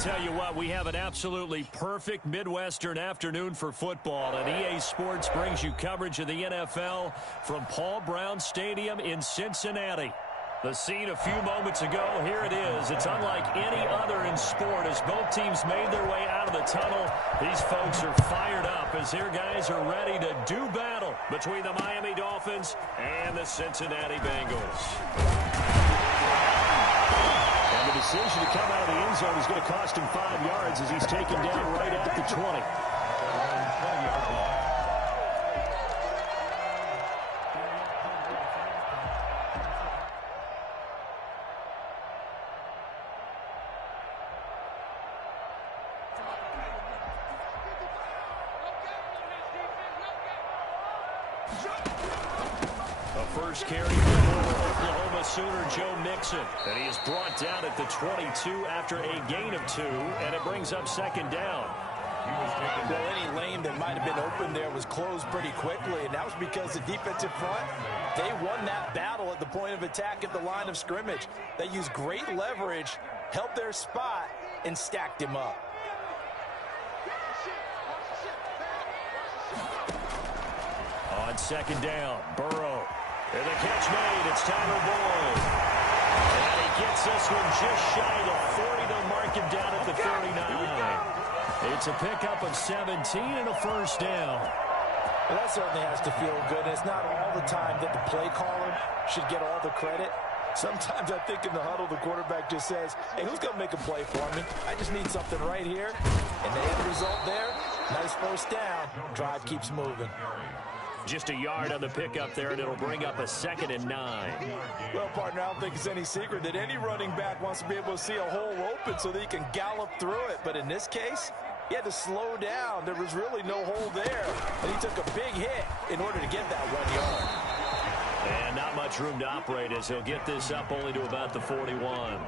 Tell you what, we have an absolutely perfect Midwestern afternoon for football, and EA Sports brings you coverage of the NFL from Paul Brown Stadium in Cincinnati. The scene a few moments ago, here it is. It's unlike any other in sport as both teams made their way out of the tunnel. These folks are fired up as their guys are ready to do battle between the Miami Dolphins and the Cincinnati Bengals. And the decision to come out of the end zone is going to cost him 5 yards as he's taken down right at the 20. First carry for Oklahoma Sooner Joe Mixon. And he is brought down at the 22 after a gain of 2, and it brings up second down. Well, any lane that might have been open there was closed pretty quickly, and that was because the defensive front, they won that battle at the point of attack at the line of scrimmage. They used great leverage, held their spot, and stacked him up. On second down, Burrow. And the catch made, it's Tyler Boyd. And he gets this one just shy of the 40. They'll mark him down at the 39. It's a pickup of 17 and a first down. Well, that certainly has to feel good. And it's not all the time that the play caller should get all the credit. Sometimes I think in the huddle, the quarterback just says, hey, who's going to make a play for me? I just need something right here. And the end result there, nice first down. Drive keeps moving. Just a yard on the pickup there, and it'll bring up a 2nd and 9. Well, partner, I don't think it's any secret that any running back wants to be able to see a hole open so that he can gallop through it. But in this case, he had to slow down. There was really no hole there, and he took a big hit in order to get that 1 yard. And not much room to operate as he'll get this up only to about the 41.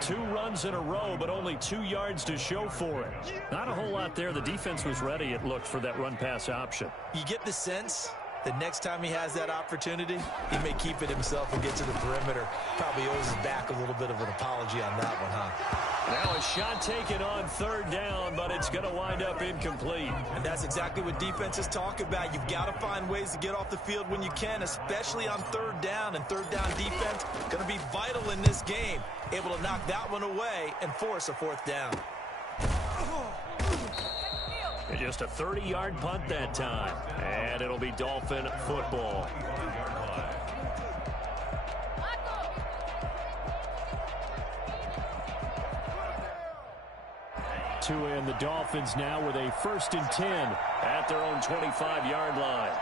2 runs in a row, but only 2 yards to show for it. Not a whole lot there. The defense was ready, it looked, for that run-pass option. You get the sense the next time he has that opportunity, he may keep it himself and get to the perimeter. Probably owes his back a little bit of an apology on that one, huh? Now a shot taken on 3rd down, but it's going to wind up incomplete. And that's exactly what defenses talk about. You've got to find ways to get off the field when you can, especially on 3rd down. And 3rd down defense going to be vital in this game. Able to knock that one away and force a 4th down. Just a 30-yard punt that time. And it'll be Dolphin football. To end the Dolphins now with a 1st and 10 at their own 25-yard line.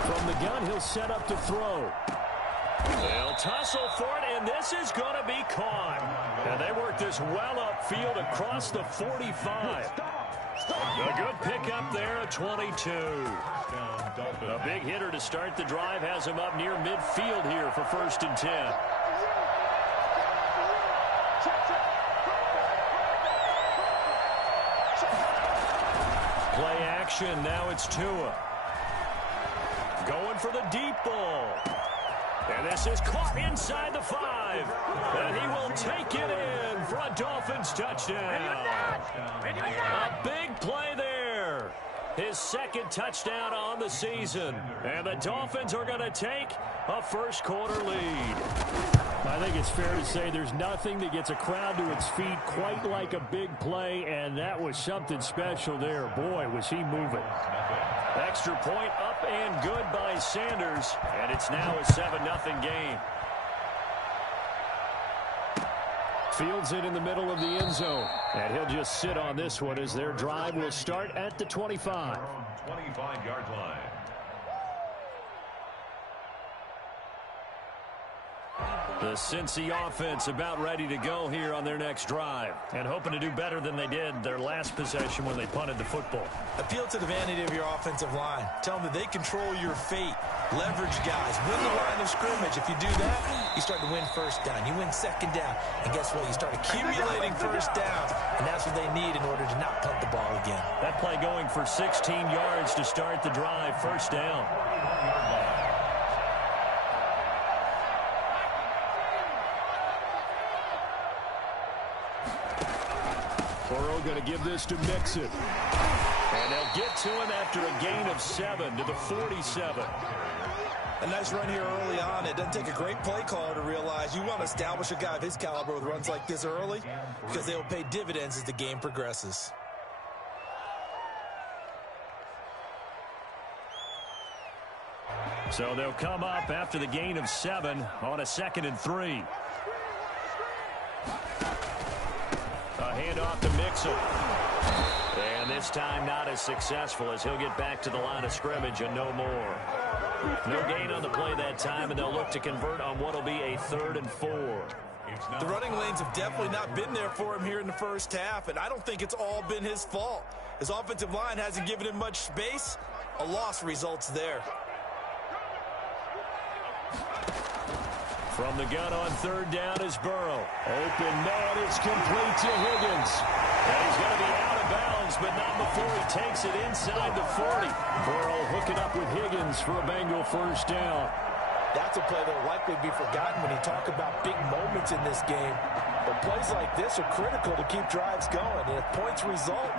From the gun, he'll set up to throw. They'll tussle for it, and this is going to be caught. And they work this well upfield across the 45. A good pickup there at 22. A big hitter to start the drive has him up near midfield here for 1st and 10. Play action, now it's Tua. Going for the deep ball. And this is caught inside the 5. And he will take it in for a Dolphins touchdown. A big play there. His 2nd touchdown on the season. And the Dolphins are going to take a first-quarter lead. I think it's fair to say there's nothing that gets a crowd to its feet quite like a big play, and that was something special there. Boy, was he moving. Extra point up and good by Sanders, and it's now a 7-0 game. Fields it in the middle of the end zone, and he'll just sit on this one as their drive will start at the 25. 25-yard line. The Cincy offense about ready to go here on their next drive and hoping to do better than they did their last possession when they punted the football. Appeal to the vanity of your offensive line. Tell them that they control your fate. Leverage guys. Win the line of scrimmage. If you do that, you start to win 1st down. You win 2nd down. And guess what? You start accumulating 1st downs. And that's what they need in order to not punt the ball again. That play going for 16 yards to start the drive. 1st down. Burrow going to give this to Mixon. And they'll get to him after a gain of 7 to the 47. A nice run here early on. It doesn't take a great play caller to realize you want to establish a guy of his caliber with runs like this early because they will pay dividends as the game progresses. So they'll come up after the gain of 7 on a 2nd and 3. A handoff to Mixon. And this time not as successful as he'll get back to the line of scrimmage and no more. No gain on the play that time, and they'll look to convert on what will be a 3rd and 4. The running lanes have definitely not been there for him here in the first half, and I don't think it's all been his fault. His offensive line hasn't given him much space. A loss results there. From the gun on 3rd down is Burrow. Open man is complete to Higgins. And he's going to be out of bounds, but not before he takes it inside the 40. Burrow hooking up with Higgins for a Bengal 1st down. That's a play that will likely be forgotten when you talk about big moments in this game. But plays like this are critical to keep drives going. And if points result,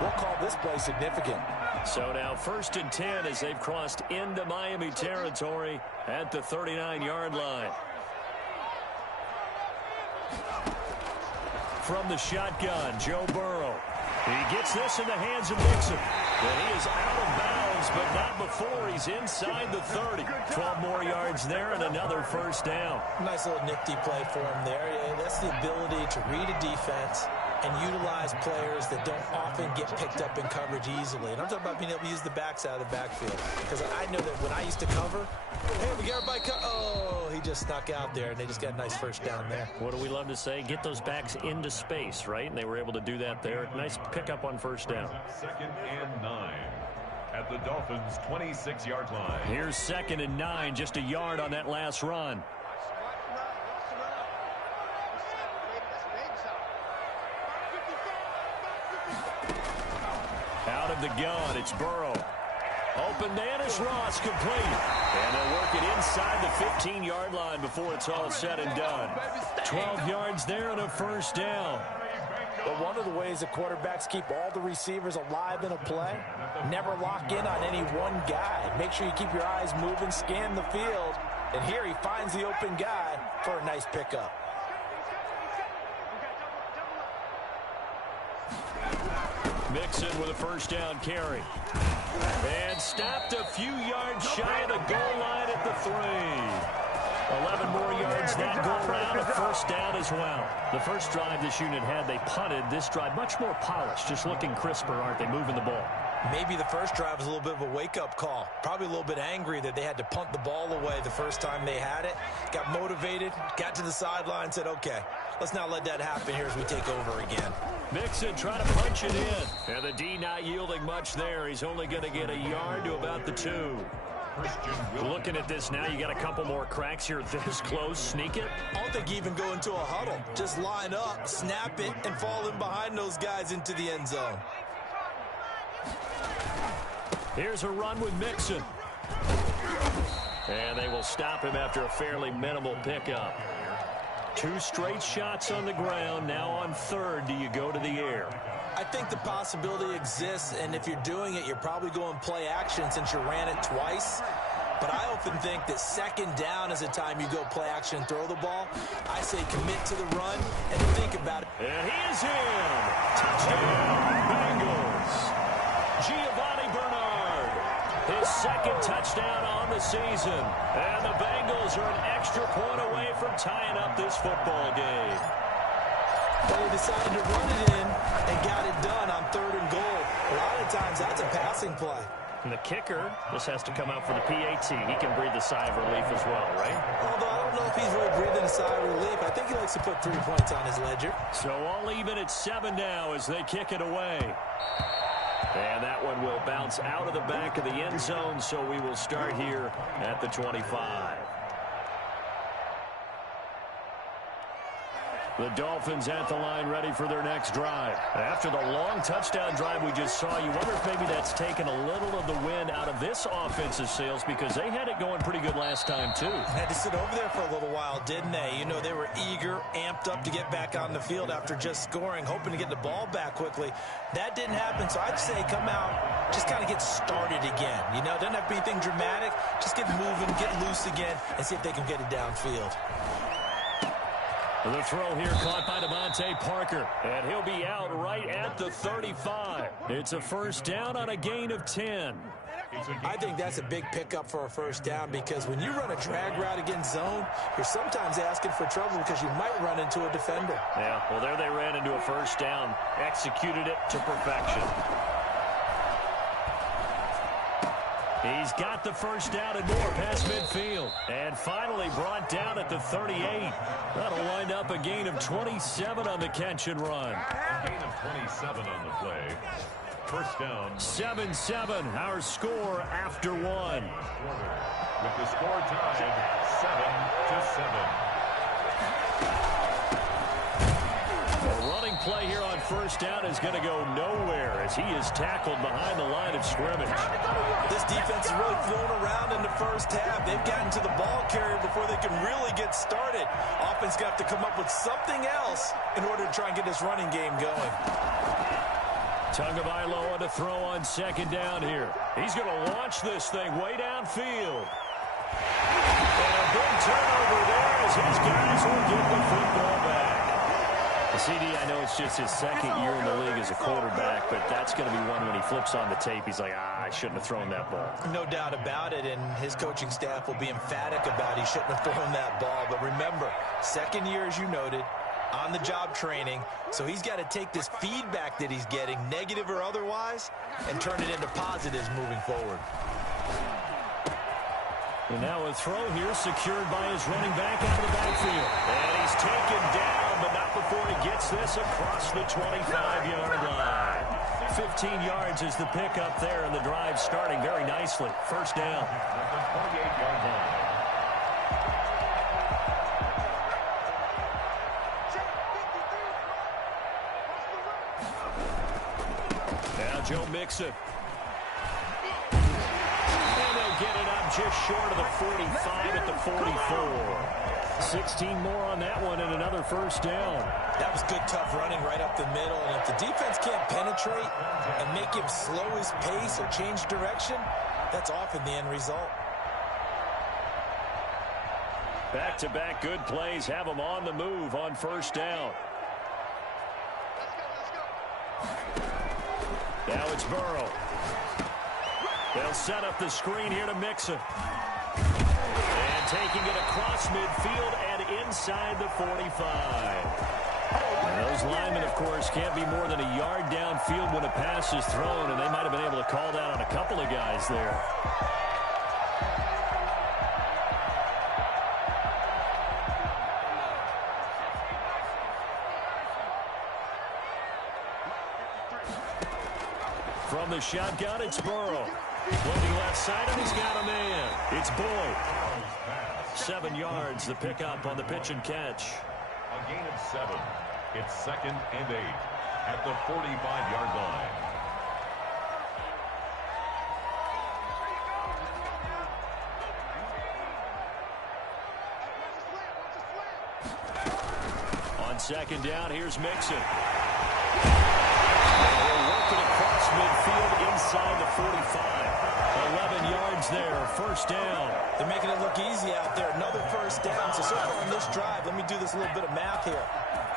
we'll call this play significant. So now 1st and 10 as they've crossed into Miami territory at the 39-yard line. From the shotgun, Joe Burrow. He gets this in the hands of Mixon. And he is out of bounds, but not before he's inside the 30. 12 more yards there and another 1st down. Nice little nifty play for him there. Yeah, that's the ability to read a defense and utilize players that don't often get picked up in coverage easily. And I'm talking about being able to use the backs out of the backfield. Because I know that when I used to cover, hey, we got everybody oh, he just snuck out there, and they just got a nice 1st down there. What do we love to say? Get those backs into space, right? And they were able to do that there. Nice pickup on 1st down. 2nd and 9 at the Dolphins' 26-yard line. Here's 2nd and 9, just a yard on that last run. Out of the gun, it's Burrow. Open man is Ross, complete. And they'll work it inside the 15-yard line before it's all said and done. 12 yards there and a 1st down. But one of the ways that quarterbacks keep all the receivers alive in a play, never lock in on any one guy. Make sure you keep your eyes moving, scan the field. And here he finds the open guy for a nice pickup. Mixon with a 1st down carry. And stopped a few yards shy of the goal line at the 3. 11 more yards that go around, a 1st down as well. The first drive this unit had, they punted. This drive, much more polished, just looking crisper, aren't they, moving the ball? Maybe the first drive was a little bit of a wake-up call. Probably a little bit angry that they had to punt the ball away the first time they had it. Got motivated, got to the sideline, said, okay, let's not let that happen here as we take over again. Mixon trying to punch it in. And the D not yielding much there. He's only going to get a yard to about the 2. Looking at this now, you got a couple more cracks here this close. Sneak it. I don't think you even go into a huddle. Just line up, snap it, and fall in behind those guys into the end zone. Here's a run with Mixon. And they will stop him after a fairly minimal pickup. 2 straight shots on the ground. Now on 3rd, do you go to the air? I think the possibility exists, and if you're doing it, you're probably going play action since you ran it twice. But I often think that 2nd down is the time you go play action and throw the ball. I say commit to the run and think about it. And he is in. Touchdown, Bengals. Giovanni Bernard, his 2nd touchdown on the season. And the Bengals are an extra point away from tying up this football game. But he decided to run it in and got it done on 3rd and goal. A lot of times that's a passing play. And the kicker, this has to come out for the PAT. He can breathe a sigh of relief as well, right? Although I don't know if he's really breathing a sigh of relief. I think he likes to put 3 points on his ledger. So all even at 7 now as they kick it away. And that one will bounce out of the back of the end zone, so we will start here at the 25. The Dolphins at the line ready for their next drive. After the long touchdown drive we just saw, you wonder if maybe that's taken a little of the wind out of this offensive sails because they had it going pretty good last time too. Had to sit over there for a little while, didn't they? You know, they were eager, amped up to get back on the field after just scoring, hoping to get the ball back quickly. That didn't happen, so I'd say come out, just kind of get started again. You know, doesn't have to be anything dramatic. Just get moving, get loose again, and see if they can get it downfield. The throw here caught by Devontae Parker, and he'll be out right at the 35. It's a first down on a gain of 10. I think that's a big pickup for a first down because when you run a drag route against zone, you're sometimes asking for trouble because you might run into a defender. Yeah, well, there they ran into a first down, executed it to perfection. He's got the first down and more past midfield. And finally brought down at the 38. That'll wind up a gain of 27 on the catch and run. Gain of 27 on the play. First down. 7-7, our score after one. With the score tied 7-7. A running play here on first down is going to go nowhere as he is tackled behind the line of scrimmage. This defense is really thrown around in the first half. They've gotten to the ball carrier before they can really get started. Offense got to come up with something else in order to try and get this running game going. Tagovailoa to throw on second down here. He's going to launch this thing way downfield. And a big turnover there as his guys will get the football back. CD, I know it's just his second year in the league as a quarterback, but that's going to be one when he flips on the tape. He's like, I shouldn't have thrown that ball. No doubt about it, and his coaching staff will be emphatic about he shouldn't have thrown that ball. But remember, second year, as you noted, on-the-job training, so he's got to take this feedback that he's getting, negative or otherwise, and turn it into positives moving forward. And now a throw here secured by his running back out of the backfield. And he's taken down, but not before he gets this across the 25-yard line. 15 yards is the pickup there, and the drive starting very nicely. First down. 28-yard line. Now Joe Mixon. Get it up just short of the 45 at the 44. 16 more on that one and another first down. That was good, tough running right up the middle. And if the defense can't penetrate and make him slow his pace or change direction, that's often the end result. Back-to-back good plays have them on the move on first down. Now it's Burrow. They'll set up the screen here to Mixon. And taking it across midfield and inside the 45. And those linemen, of course, can't be more than a yard downfield when a pass is thrown, and they might have been able to call that on a couple of guys there. From the shotgun, it's Burrow. Looking left side, and he's got a man. It's Boyd. 7 yards, the pickup on the pitch and catch. A gain of 7. It's 2nd and 8 at the 45-yard line. On second down, here's Mixon. They're working across midfield inside the 45. 11 yards there, first down. They're making it look easy out there. Another first down. So far on this drive, let me do this little bit of math here.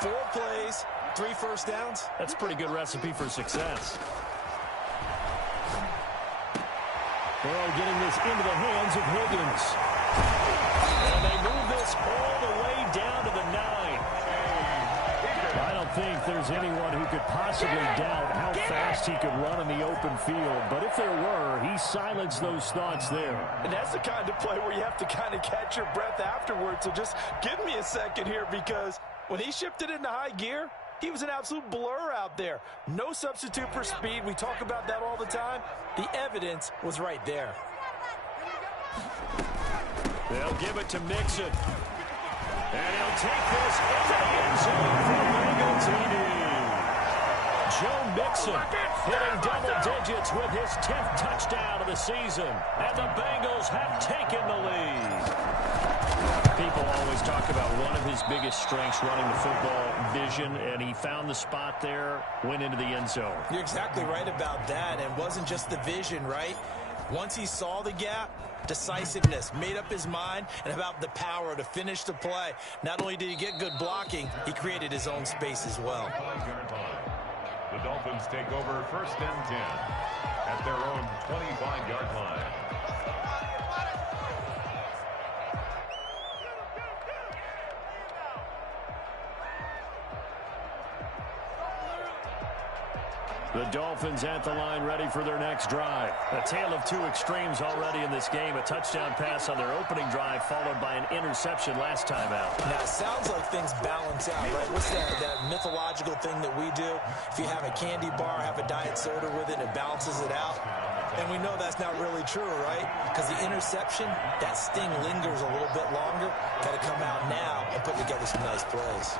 4 plays, 3 first downs. That's a pretty good recipe for success. Burrow getting this into the hands of Higgins. And they move this all the way down to the 9. I don't think there's anyone who could possibly doubt how fast he could run in the open field. But if there were, he silenced those thoughts there. And that's the kind of play where you have to kind of catch your breath afterwards. So just give me a second here, because when he shifted into high gear, he was an absolute blur out there. No substitute for speed. We talk about that all the time. The evidence was right there. They'll give it to Mixon. And he'll take this into the end zone for Bengal TD. Joe Mixon hitting double digits with his 10th touchdown of the season. And the Bengals have taken the lead. People always talk about one of his biggest strengths running the football, vision, and he found the spot there, went into the end zone. You're exactly right about that. And it wasn't just the vision, right? Once he saw the gap, decisiveness, made up his mind, and about the power to finish the play. Not only did he get good blocking, he created his own space as well. The Dolphins take over 1st and 10 at their own 25-yard line. The Dolphins at the line, ready for their next drive. A tale of two extremes already in this game. A touchdown pass on their opening drive, followed by an interception last time out. Now, it sounds like things balance out, right? What's that mythological thing that we do? If you have a candy bar, have a diet soda with it, it balances it out. And we know that's not really true, right? Because the interception, that sting lingers a little bit longer. Got to come out now and put together some nice plays.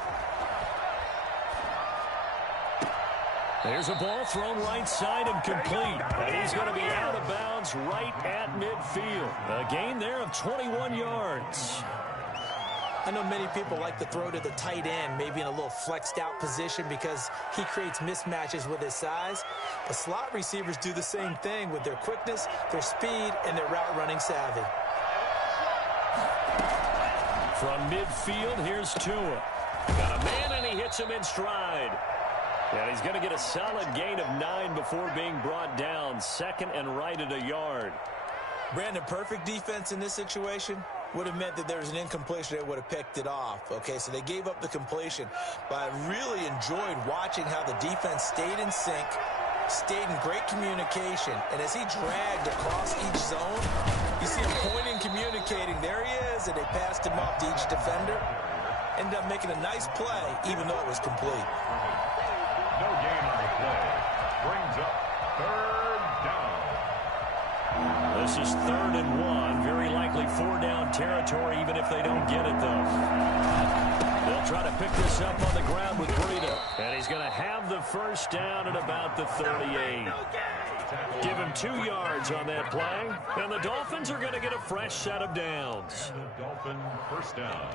There's a ball thrown right side and complete. And he's going to be out of bounds right at midfield. A gain there of 21 yards. I know many people like to throw to the tight end, maybe in a little flexed out position because he creates mismatches with his size. But slot receivers do the same thing with their quickness, their speed, and their route running savvy. From midfield, here's Tua. Got a man and he hits him in stride. And he's going to get a solid gain of 9 before being brought down. 2nd and right at a yard. Brandon, perfect defense in this situation would have meant that there was an incompletion that would have picked it off. Okay, so they gave up the completion. But I really enjoyed watching how the defense stayed in sync, stayed in great communication. And as he dragged across each zone, you see him pointing, communicating. There he is, and they passed him off to each defender. Ended up making a nice play, even though it was complete. No gain on the play. Brings up 3rd down. This is 3rd and 1. Very likely 4-down territory, even if they don't get it, though. They'll try to pick this up on the ground with Breida. And he's going to have the first down at about the 38. Give him 2 yards on that play. And the Dolphins are going to get a fresh set of downs. The Dolphin 1st down.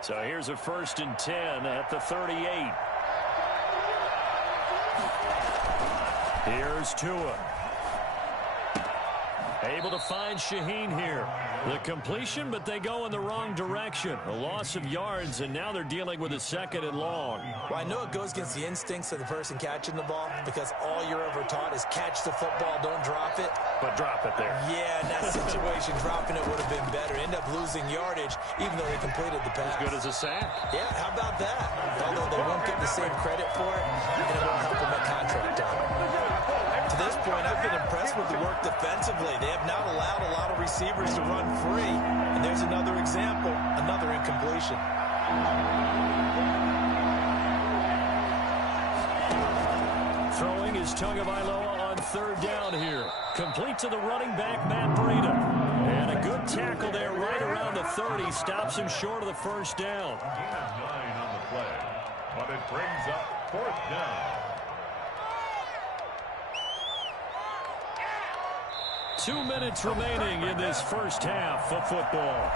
So here's a 1st and 10 at the 38. Here's Tua. Able to find Shaheen here. The completion, but they go in the wrong direction. A loss of yards, and now they're dealing with a 2nd and long. Well, I know it goes against the instincts of the person catching the ball because all you're ever taught is catch the football, don't drop it. But drop it there. Yeah, in that situation, dropping it would have been better. End up losing yardage, even though they completed the pass. As good as a sack. Yeah, how about that? Although they won't get the same credit for it, and it won't help them at contract time. To this point, I've been impressed with the work defensively. They have not allowed a lot of receivers to run free. And there's another example, another incompletion. Throwing is Tagovailoa on 3rd down here. Complete to the running back, Matt Breida. And a good tackle there right around the 30. Stops him short of the first down. Gain of 9 on the play. But it brings up 4th down. 2 minutes remaining in this first half of football.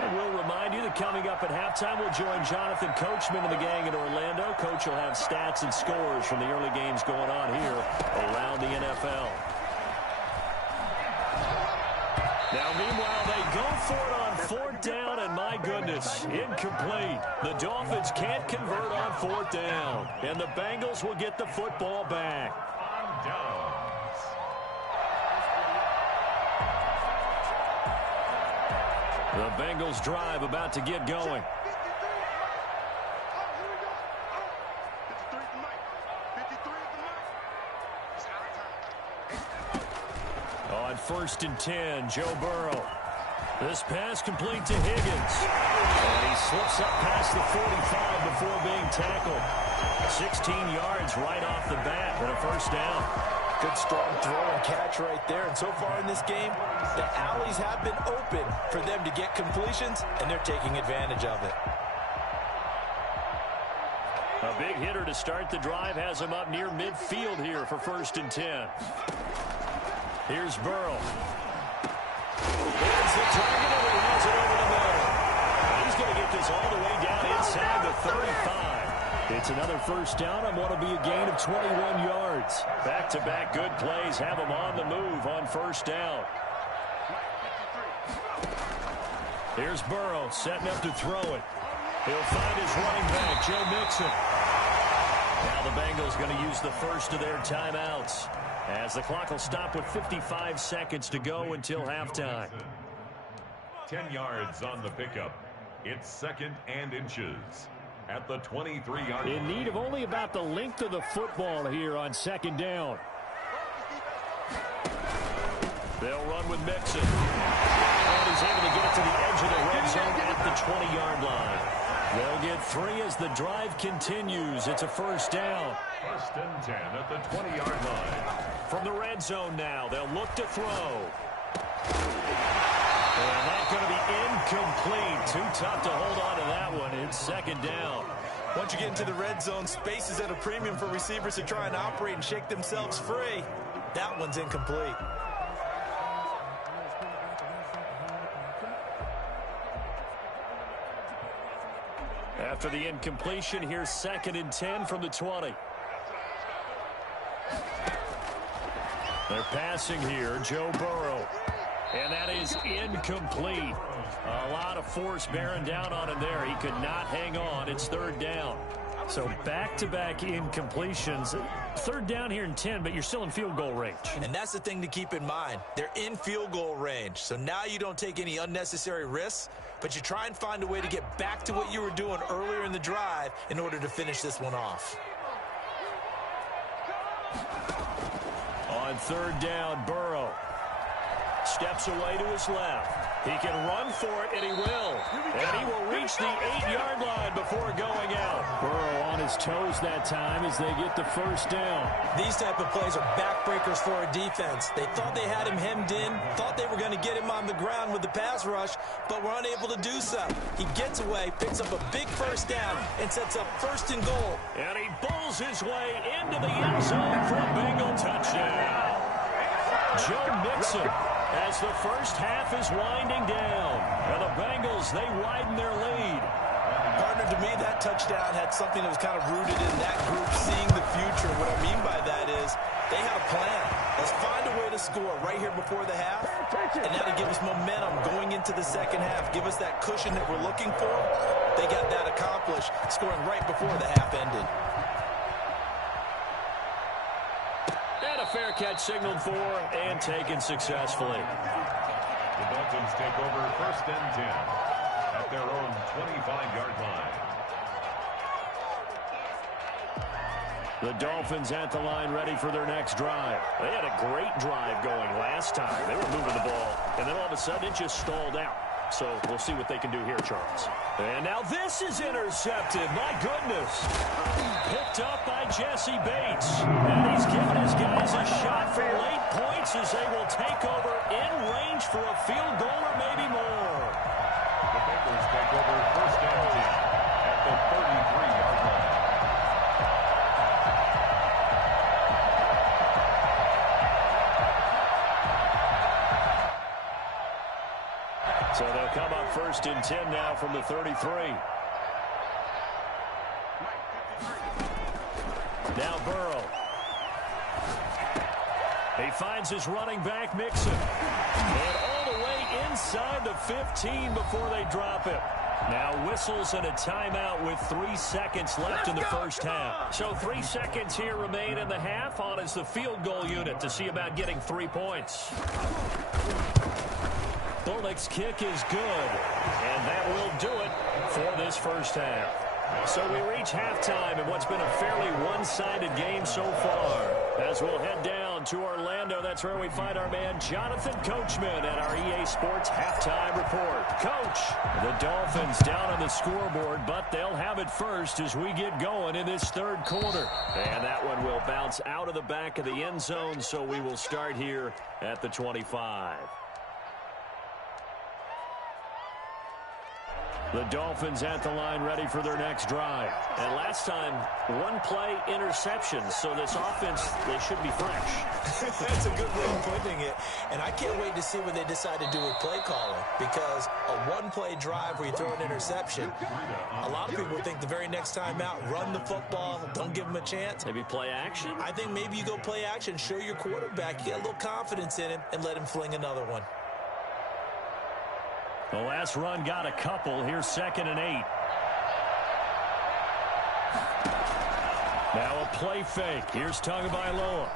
And we'll remind you that coming up at halftime, we'll join Jonathan Coachman and the gang in Orlando. Coach will have stats and scores from the early games going on here around the NFL. Now, meanwhile, they go for it on 4th down, and my goodness, incomplete. The Dolphins can't convert on 4th down, and the Bengals will get the football back. On downs. The Bengals drive about to get going. On 1st and 10, Joe Burrow. This pass complete to Higgins. And he slips up past the 45 before being tackled. 16 yards right off the bat and a first down. Good strong throw and catch right there. And so far in this game, the alleys have been open for them to get completions, and they're taking advantage of it. A big hitter to start the drive has him up near midfield here for 1st and 10. Here's Burrow. There's the target, and he has it over the middle. He's going to get this all the way down inside the 35. It's another first down on what will be a gain of 21 yards. Back-to-back good plays have him on the move on 1st down. Here's Burrow setting up to throw it. He'll find his running back, Joe Mixon. Now the Bengals going to use the first of their timeouts, as the clock will stop with 55 seconds to go until halftime. 10 yards on the pickup. It's 2nd and inches at the 23-yard line. In need of only about the length of the football here on 2nd down. They'll run with Mixon. And he's able to get it to the edge of the red zone at the 20-yard line. They'll get 3 as the drive continues. It's a first down. 1st and 10 at the 20-yard line. From the red zone now, they'll look to throw. And that's going to be incomplete. Too tough to hold on to that one. It's 2nd down. Once you get into the red zone, space is at a premium for receivers to try and operate and shake themselves free. That one's incomplete. After the incompletion, here's 2nd and 10 from the 20. They're passing here, Joe Burrow. And that is incomplete. A lot of force bearing down on him there. He could not hang on. It's 3rd down. So back-to-back incompletions. 3rd down here in 10, but you're still in field goal range. And that's the thing to keep in mind. They're in field goal range. So now you don't take any unnecessary risks, but you try and find a way to get back to what you were doing earlier in the drive in order to finish this one off. On 3rd down, Burrow steps away to his left. He can run for it, and he will. And he will reach the 8-yard line before going out. Burrow on his toes that time as they get the first down. These type of plays are backbreakers for a defense. They thought they had him hemmed in, thought they were going to get him on the ground with the pass rush, but were unable to do so. He gets away, picks up a big first down, and sets up 1st and goal. And he bulls his way into the end zone for a Bengal touchdown. Joe Mixon, as the first half is winding down. And the Bengals, they widen their lead. Partner, to me, that touchdown had something that was kind of rooted in that group seeing the future. What I mean by that is they had a plan. Let's find a way to score right here before the half. And that'll give us momentum going into the 2nd half. Give us that cushion that we're looking for. They got that accomplished, scoring right before the half ended. Fair catch signaled for and taken successfully. The Dolphins take over 1st and 10 at their own 25-yard line. The Dolphins at the line ready for their next drive. They had a great drive going last time. They were moving the ball, and then all of a sudden it just stalled out. So we'll see what they can do here, Charles. And now this is intercepted. My goodness. Picked up by Jesse Bates. And he's giving his guys a shot for late points as they will take over in range for a field goal or maybe more. The Bengals take over 1st and 10 at the 33-yard line. So they'll come up 1st and 10 now from the 33. Now Burrow. He finds his running back, Mixon. And all the way inside the 15 before they drop him. Now whistles and a timeout with 3 seconds left in the first half. So 3 seconds here remain in the half. On is the field goal unit to see about getting 3 points. Bullock's kick is good, and that will do it for this first half. So we reach halftime in what's been a fairly one-sided game so far. As we'll head down to Orlando, that's where we find our man Jonathan Coachman at our EA Sports Halftime Report. Coach, the Dolphins down on the scoreboard, but they'll have it first as we get going in this third quarter. And that one will bounce out of the back of the end zone, so we will start here at the 25. The Dolphins at the line ready for their next drive. And last time, one-play interception. So this offense, they should be fresh. That's a good way of putting it. And I can't wait to see what they decide to do with play calling. Because a one-play drive where you throw an interception, a lot of people think the very next time out, run the football, don't give them a chance. Maybe play action? I think maybe you go play action, show your quarterback, you get a little confidence in him, and let him fling another one. The last run got a couple. Here's 2nd and 8. Now a play fake. Here's Tagovailoa.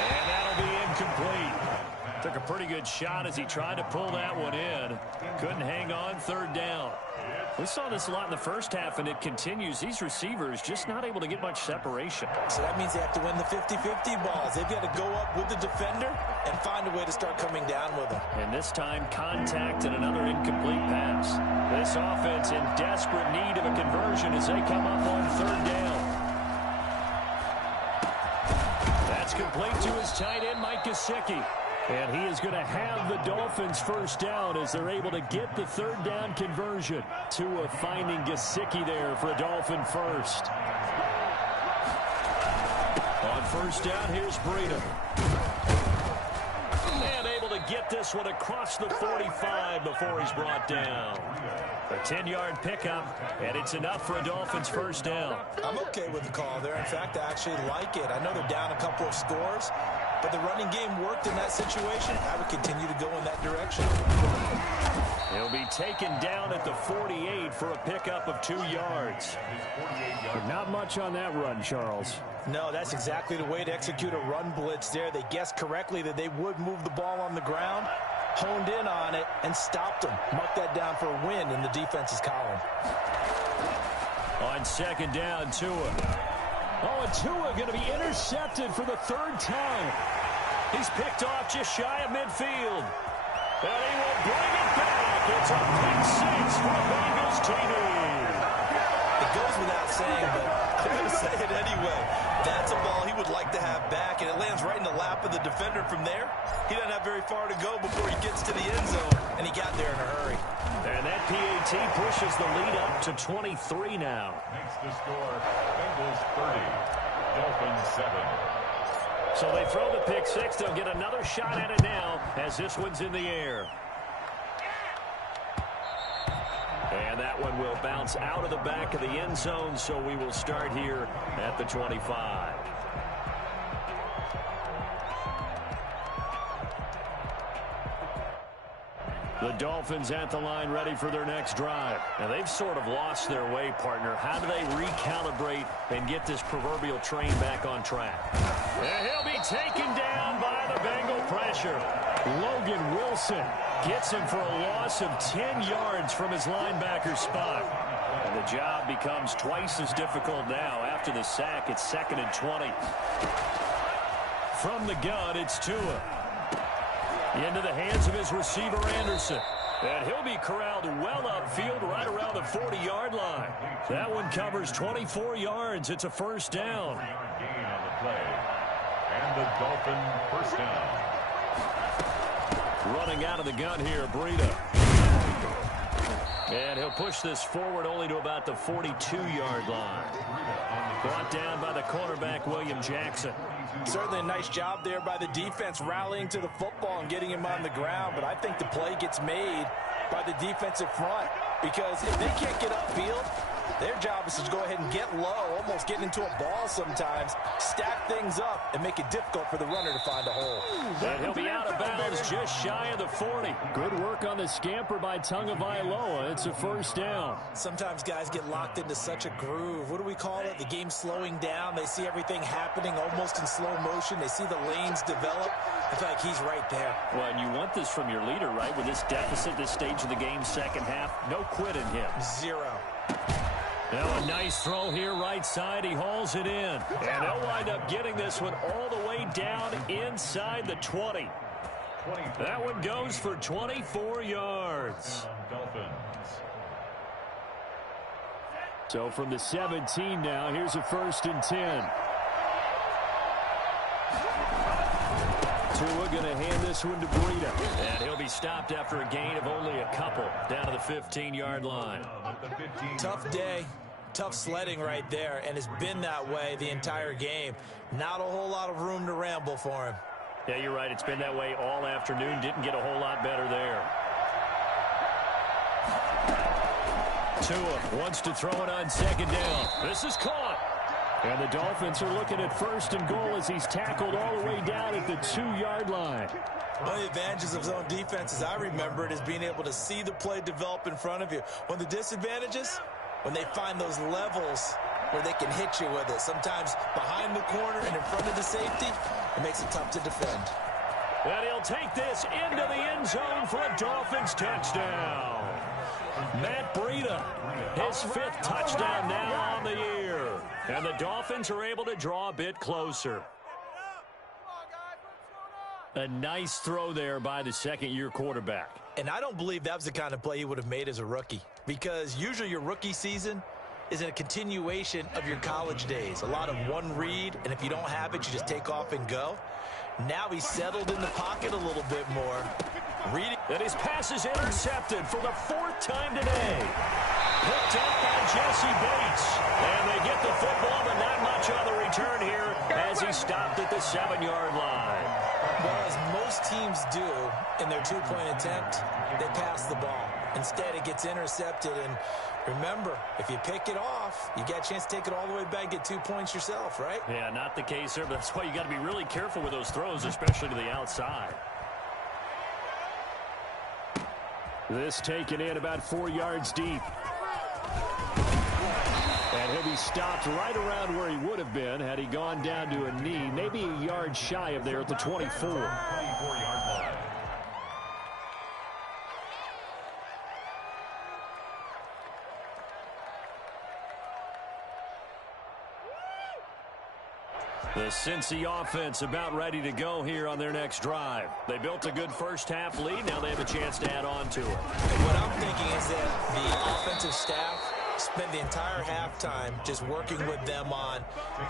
And that'll be incomplete. Took a pretty good shot as he tried to pull that one in. Couldn't hang on, 3rd down. We saw this a lot in the first half, and it continues. These receivers just not able to get much separation. So that means they have to win the 50-50 balls. They've got to go up with the defender and find a way to start coming down with them. And this time, contact and another incomplete pass. This offense in desperate need of a conversion as they come up on 3rd down. That's complete to his tight end, Mike Gesicki. And he is going to have the Dolphins first down as they're able to get the 3rd down conversion. Tua finding Gesicki there for a Dolphin first. On 1st down, here's Breida. And able to get this one across the 45 before he's brought down. A 10-yard pickup, and it's enough for a Dolphins first down. I'm okay with the call there. In fact, I actually like it. I know they're down a couple of scores, but the running game worked in that situation. I would continue to go in that direction. He'll be taken down at the 48 for a pickup of 2 yards. But not much on that run, Charles. No, that's exactly the way to execute a run blitz there. They guessed correctly that they would move the ball on the ground, honed in on it, and stopped them. Mark that down for a win in the defense's column. On 2nd down, Tua. Oh, and Tua going to be intercepted for the 3rd time. He's picked off just shy of midfield. And he will bring it back. It's a pick 6 for Bengals TD. It goes without saying, but I'm going to say it anyway. That's a ball he would like to have back, and it lands right in the lap of the defender from there. He doesn't have very far to go before he gets to the end zone, and he got there in a hurry. And that PAT pushes the lead up to 23 now. Makes the score Bengals 30, Dolphins 7. So they throw the pick 6. They'll get another shot at it now as this one's in the air. And that one will bounce out of the back of the end zone, so we will start here at the 25. The Dolphins at the line ready for their next drive. Now, they've sort of lost their way, partner. How do they recalibrate and get this proverbial train back on track? And he'll be taken down by the Bengal pressure. Logan Wilson gets him for a loss of 10 yards from his linebacker spot. And the job becomes twice as difficult now. After the sack, it's 2nd and 20. From the gun, it's Tua. Into the hands of his receiver, Anderson. And he'll be corralled well upfield right around the 40-yard line. That one covers 24 yards. It's a first down. 3-yard gain on the play. And the Dolphin first down. Running out of the gun here, Breida. And he'll push this forward only to about the 42-yard line. Brought down by the cornerback, William Jackson. Certainly a nice job there by the defense rallying to the football and getting him on the ground, but I think the play gets made by the defensive front because if they can't get upfield, their job is to go ahead and get get low, almost get into a ball sometimes, stack things up, and make it difficult for the runner to find a hole. And he'll be out of bounds just shy of the 40. Good work on the scamper by Tagovailoa. It's a first down. Sometimes guys get locked into such a groove. What do we call it? The game slowing down. They see everything happening almost in slow motion. They see the lanes develop. I feel like he's right there. Well, and you want this from your leader, right? With this deficit, this stage of the game, second half, no quit in him. Zero. Now a nice throw here, right side. He hauls it in. And they'll wind up getting this one all the way down inside the 20. That one goes for 24 yards. So from the 17 now, here's a 1st and 10. Tua going to hand this one to Breida. And he'll be stopped after a gain of only a couple down to the 15-yard line. Tough day. Tough sledding right there, and it's been that way the entire game. Not a whole lot of room to ramble for him. Yeah, you're right. It's been that way all afternoon. Didn't get a whole lot better there. Tua wants to throw it on 2nd down. This is caught. And the Dolphins are looking at 1st and goal as he's tackled all the way down at the 2-yard line. One of the advantages of zone defense, as I remember it, is being able to see the play develop in front of you. One of the disadvantages, when they find those levels where they can hit you with it. Sometimes behind the corner and in front of the safety, it makes it tough to defend. And he'll take this into the end zone for a Dolphins touchdown. Matt Breida, his 5th touchdown now on the year. And the Dolphins are able to draw a bit closer. A nice throw there by the 2nd-year quarterback. And I don't believe that was the kind of play he would have made as a rookie, because usually your rookie season is a continuation of your college days. A lot of one read, and if you don't have it, you just take off and go. Now he's settled in the pocket a little bit more. Reading. And his pass is intercepted for the 4th time today. Picked up by Jesse Bates. And they get the football, but not much on the return here as he stopped at the 7-yard line. Well, as most teams do in their 2-point attempt, they pass the ball. Instead, it gets intercepted. And remember, if you pick it off, you got a chance to take it all the way back and get 2 points yourself, right? Yeah, not the case there, but that's why you got to be really careful with those throws, especially to the outside. This taken in about 4 yards deep. And he'll be stopped right around where he would have been had he gone down to a knee, maybe a yard shy of there at the 24. 24-yard line. The Cincy offense about ready to go here on their next drive. They built a good first-half lead. Now they have a chance to add on to it. And what I'm thinking is that the offensive staff spent the entire halftime just working with them on,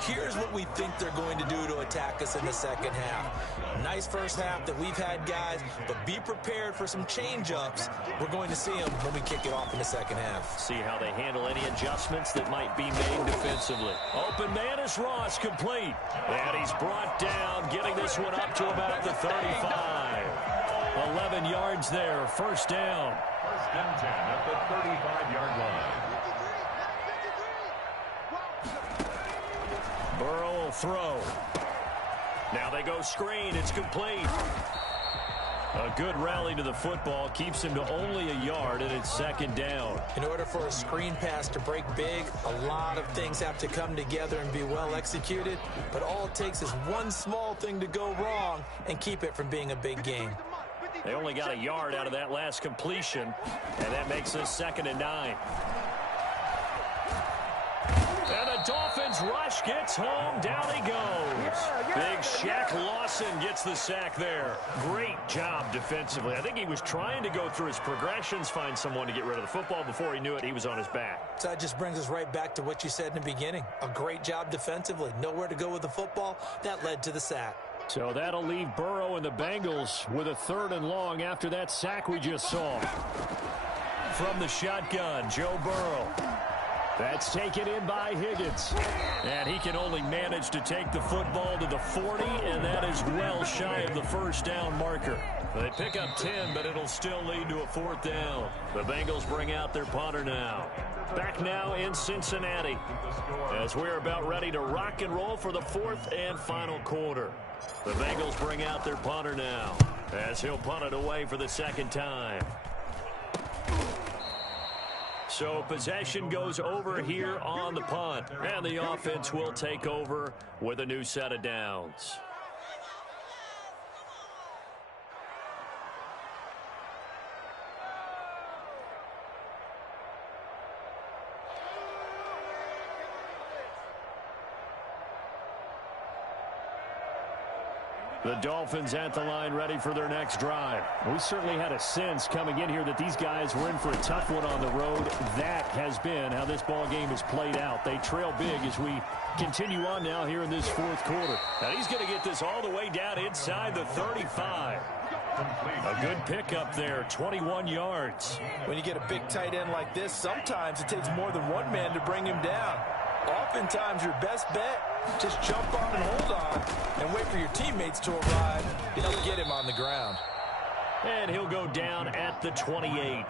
here's what we think they're going to do to attack us in the second half. Nice first half that we've had, guys, but be prepared for some change-ups. We're going to see them when we kick it off in the second half. See how they handle any adjustments that might be made defensively. Open man is Ross, complete. And he's brought down, getting this one up to about the 35. 11 yards there, first down. 1st and 10 at the 35-yard line. Burrow will throw. Now they go screen. It's complete. A good rally to the football keeps him to only a yard, and it's 2nd down. In order for a screen pass to break big, a lot of things have to come together and be well executed, but all it takes is one small thing to go wrong and keep it from being a big gain. They only got a yard out of that last completion, and that makes this 2nd and 9. And the Dolphins rush gets home. Down he goes. Big Shaq Lawson gets the sack there. Great job defensively. I think he was trying to go through his progressions, find someone to get rid of the football. Before he knew it, he was on his back. So that just brings us right back to what you said in the beginning. A great job defensively. Nowhere to go with the football. That led to the sack. So that'll leave Burrow and the Bengals with a 3rd and long after that sack we just saw. From the shotgun, Joe Burrow. That's taken in by Higgins. And he can only manage to take the football to the 40, and that is well shy of the first down marker. They pick up 10, but it'll still lead to a 4th down. The Bengals bring out their punter now. Back now in Cincinnati as we're about ready to rock and roll for the 4th and final quarter. The Bengals bring out their punter now as he'll punt it away for the 2nd time. So possession goes over here on the punt, and the offense will take over with a new set of downs. The Dolphins at the line ready for their next drive. We certainly had a sense coming in here that these guys were in for a tough one on the road. That has been how this ball game has played out. They trail big as we continue on now here in this 4th quarter. Now he's going to get this all the way down inside the 35. A good pickup there, 21 yards. When you get a big tight end like this, sometimes it takes more than one man to bring him down. Oftentimes your best bet, just jump on and hold on and wait for your teammates to arrive to help get him on the ground. And he'll go down at the 28.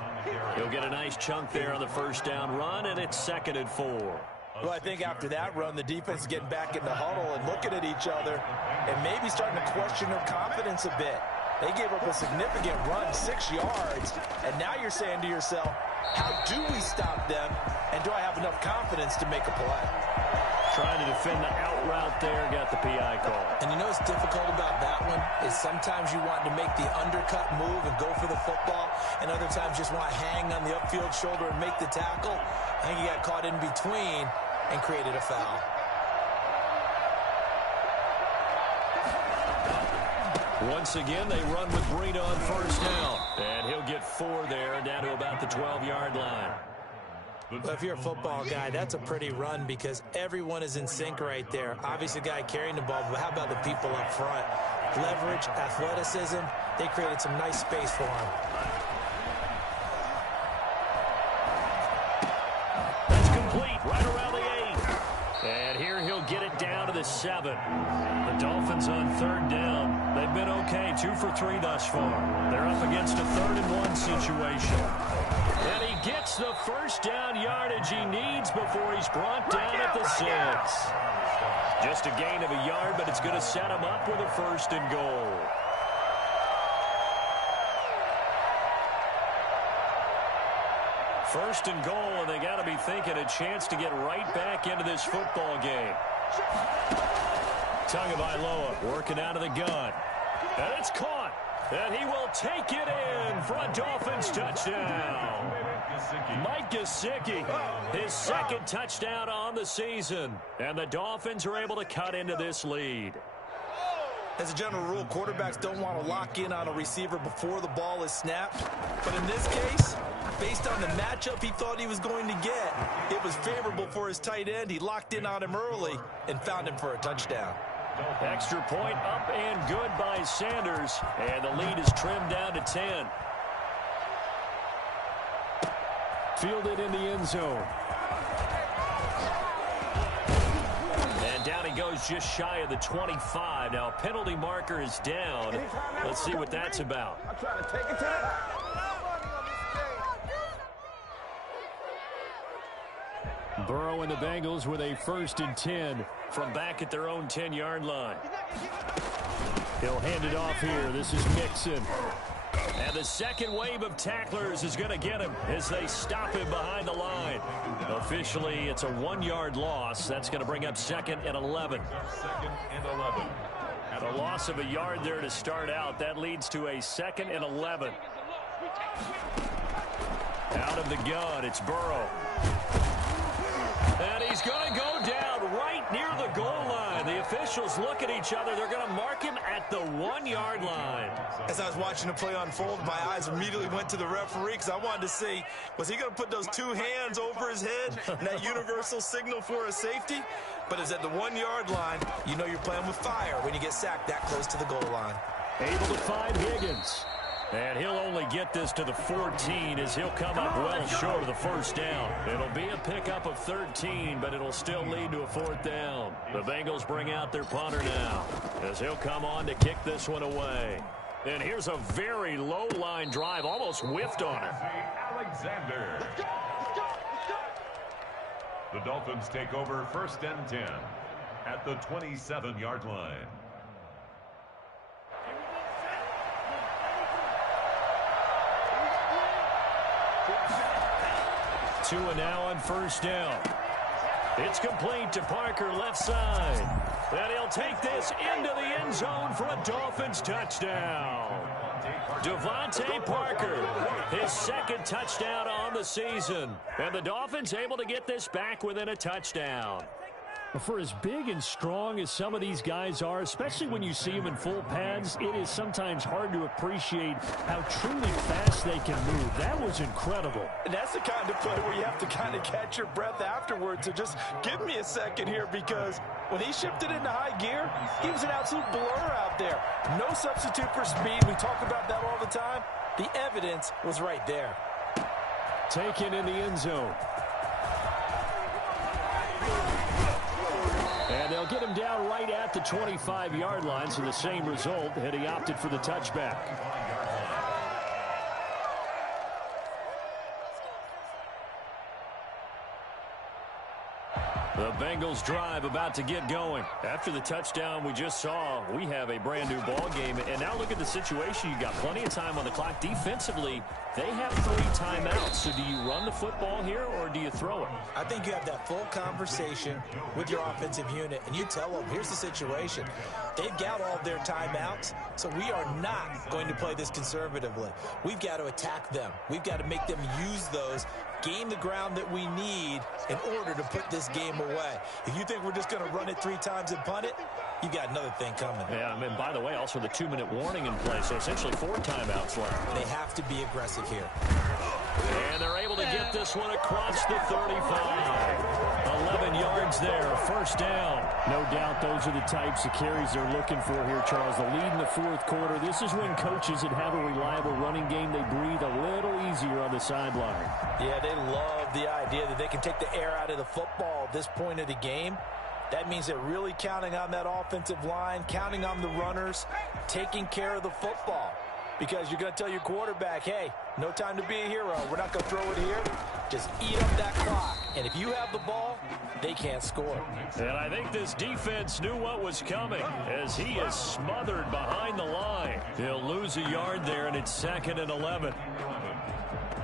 He'll get a nice chunk there on the first down run, and it's 2nd and 4. Well, I think after that run, the defense is getting back in the huddle and looking at each other and maybe starting to question their confidence a bit. They gave up a significant run, 6 yards, and now you're saying to yourself, how do we stop them, and do I have enough confidence to make a play? Trying to defend the out route there, got the PI call. And you know what's difficult about that one is sometimes you want to make the undercut move and go for the football, and other times just want to hang on the upfield shoulder and make the tackle. I think he got caught in between and created a foul. Once again, they run with Breida on first down. And he'll get 4 there, down to about the 12-yard line. Well, if you're a football guy, that's a pretty run because everyone is in sync right there. Obviously, the guy carrying the ball, but how about the people up front? Leverage, athleticism, they created some nice space for him. That's complete, right around the 8. And here he'll get it down to the 7. The Dolphins on 3rd down. They've been okay, 2 for 3 thus far. They're up against a 3rd and 1 situation. And he gets the first down yardage he needs before he's brought down at the 6. Just a gain of a yard, but it's going to set him up with a 1st and goal. First and goal, and they got to be thinking a chance to get right back into this football game. Tagovailoa working out of the gun. And it's caught. And he will take it in for a Dolphins touchdown. Mike Gesicki, his 2nd touchdown on the season. And the Dolphins are able to cut into this lead. As a general rule, quarterbacks don't want to lock in on a receiver before the ball is snapped. But in this case, based on the matchup he thought he was going to get, it was favorable for his tight end. He locked in on him early and found him for a touchdown. Extra point up and good by Sanders. And the lead is trimmed down to 10. Fielded in the end zone. And down he goes just shy of the 25. Now, penalty marker is down. Let's see what that's about. I'm trying to take it to Burrow and the Bengals with a 1st and 10 from back at their own 10-yard line. He'll hand it off here. This is Mixon. And the second wave of tacklers is going to get him as they stop him behind the line. Officially, it's a 1-yard loss. That's going to bring up 2nd and 11. 2nd and 11. The loss of a yard there to start out. That leads to a 2nd and 11. Out of the gun, it's Burrow. And he's going to go down right near the goal line. The officials look at each other. They're going to mark him at the 1-yard line. As I was watching the play unfold, my eyes immediately went to the referee because I wanted to see, was he going to put those 2 hands over his head and that universal signal for a safety? But it's at the 1-yard line. You know you're playing with fire when you get sacked that close to the goal line. Able to find Higgins. And he'll only get this to the 14 as he'll come up well short of the first down. It'll be a pickup of 13, but it'll still lead to a fourth down. The Bengals bring out their punter now as he'll come on to kick this one away. And here's a very low-line drive, almost whiffed on it. Alexander. The Dolphins take over 1st and 10 at the 27-yard line. 2 and now on first down. It's complete to Parker left side. And he'll take this into the end zone for a Dolphins touchdown. Devontae Parker, his second touchdown on the season. And the Dolphins able to get this back within a touchdown. For as big and strong as some of these guys are, especially when you see them in full pads, it is sometimes hard to appreciate how truly fast they can move. That was incredible. And that's the kind of play where you have to kind of catch your breath afterwards. So just give me a second here, because when he shifted into high gear, he was an absolute blur out there. No substitute for speed. We talk about that all the time. The evidence was right there. Taken in the end zone. And they'll get him down right at the 25-yard line, so the same result had he opted for the touchback. The Bengals drive about to get going. After the touchdown we just saw, we have a brand new ball game. And now look at the situation. You got plenty of time on the clock. Defensively, they have 3 timeouts. So do you run the football here or do you throw it? I think you have that full conversation with your offensive unit, and you tell them, here's the situation. They've got all their timeouts, so we are not going to play this conservatively. We've got to attack them. We've got to make them use those, gain the ground that we need in order to put this game away. If you think we're just going to run it 3 times and punt it, you got another thing coming. Yeah, and by the way, also the 2-minute warning in play, so essentially 4 timeouts left. They have to be aggressive here. And they're able to get this one across the 35. 11 yards there, first down. No doubt those are the types of carries they're looking for here, Charles. The lead in the fourth quarter. This is when coaches that have a reliable running game, they breathe a little easier on the sideline. Yeah, they love the idea that they can take the air out of the football at this point of the game. That means they're really counting on that offensive line, counting on the runners, taking care of the football. Because you're going to tell your quarterback, hey, no time to be a hero. We're not going to throw it here. Just eat up that clock. And if you have the ball, they can't score. And I think this defense knew what was coming as he is smothered behind the line. He'll lose a yard there, and it's 2nd and 11.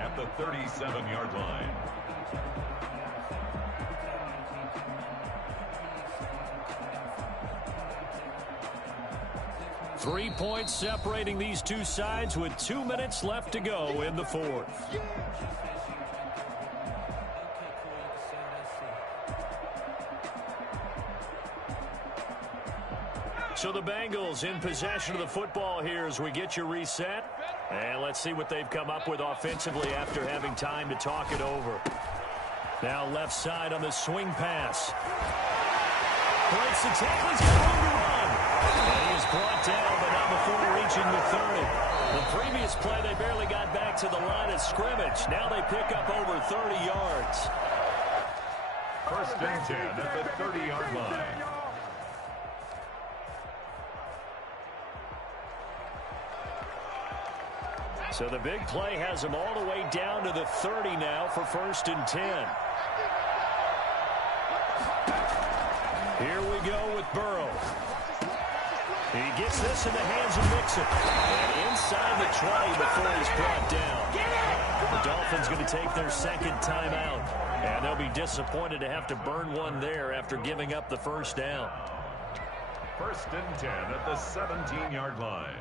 At the 37-yard line. Three points separating these two sides with 2 minutes left to go in the fourth. So the Bengals in possession of the football here as we get you reset. And let's see what they've come up with offensively after having time to talk it over. Now left side on the swing pass. Breaks the tackle. He's got room to run. And he is brought down, but not before reaching the 30. The previous play, they barely got back to the line of scrimmage. Now they pick up over 30 yards. 1st and 10 at the 30-yard line. So the big play has them all the way down to the 30 now for 1st and 10. Here we go with Burrow. He gets this in the hands of Mixon. And inside the 20 before he's brought down. The Dolphins going to take their 2nd timeout. And they'll be disappointed to have to burn one there after giving up the first down. 1st and 10 at the 17-yard line.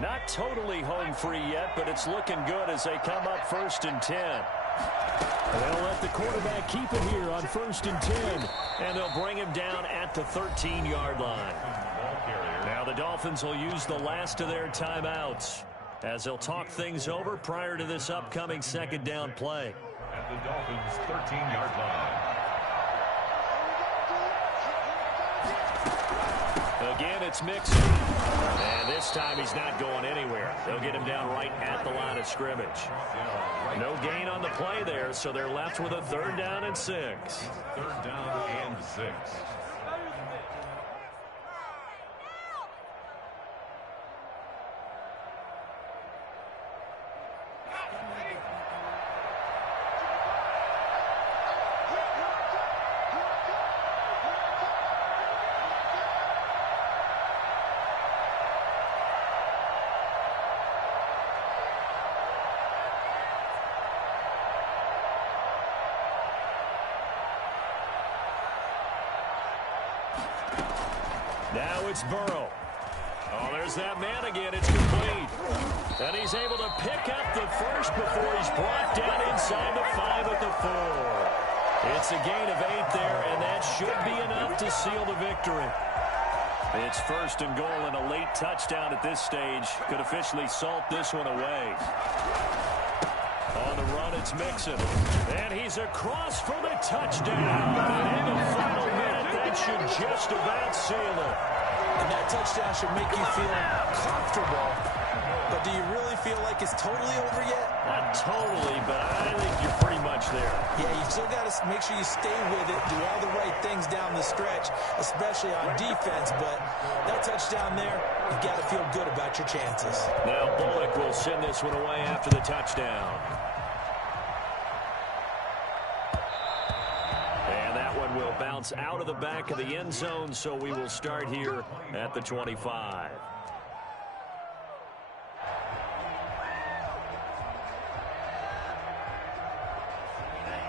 Not totally home free yet, but it's looking good as they come up 1st and 10. They'll let the quarterback keep it here on 1st and 10. And they'll bring him down at the 13-yard line. Now the Dolphins will use the last of their timeouts as they'll talk things over prior to this upcoming 2nd down play. At the Dolphins' 13-yard line. Again, it's Mixon. And this time he's not going anywhere. They'll get him down right at the line of scrimmage. No gain on the play there, so they're left with a 3rd down and 6. 3rd down and 6. Now it's Burrow. Oh, there's that man again. It's complete. And he's able to pick up the first before he's brought down inside the 5 at the 4. It's a gain of 8 there, and that should be enough to seal the victory. It's 1st and goal, and a late touchdown at this stage could officially salt this one away. On the run, it's Mixon. And he's across for the touchdown. In the final minute, that should just about seal it. And that touchdown should make you feel comfortable. But do you really feel like it's totally over yet? Not totally, but I think you're pretty much there. Yeah, you still got to make sure you stay with it, do all the right things down the stretch, especially on defense. But that touchdown there, you got to feel good about your chances. Now Bullock will send this one away after the touchdown. And that one will bounce out of the back of the end zone, so we will start here at the 25.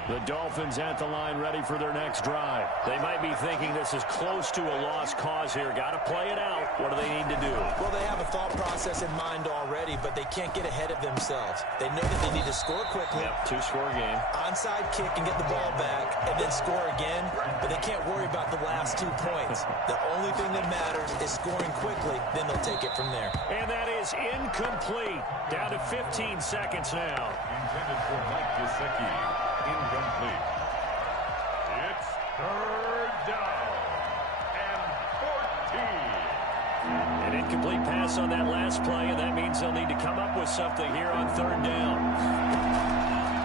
The Dolphins at the line, ready for their next drive. They might be thinking this is close to a lost cause here. Got to play it out. What do they need to do? Well, they have a thought process in mind already, but they can't get ahead of themselves. They know that they need to score quickly. Yep, 2-score game. Onside kick and get the ball back, and then score again. But they can't worry about the last 2 points. The only thing that matters is scoring quickly. Then they'll take it from there. And that is incomplete. Down to 15 seconds now. Intended for Mike Gesicki. Incomplete. It's 3rd down and 14. An incomplete pass on that last play, and that means they'll need to come up with something here on 3rd down.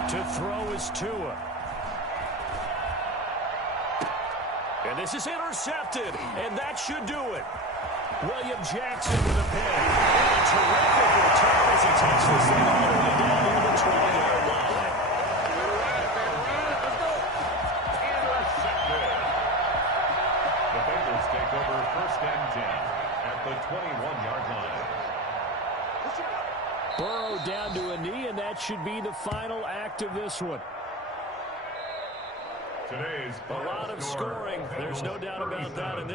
To throw is Tua. And this is intercepted, and that should do it. William Jackson with a pick. And a terrific return as he takes this thing all the way down to the 20-yard line. Take over 1st and 10 at the 21-yard line. Burrow down to a knee, and that should be the final act of this one. Today's A lot of scoring. There's no doubt about that in this.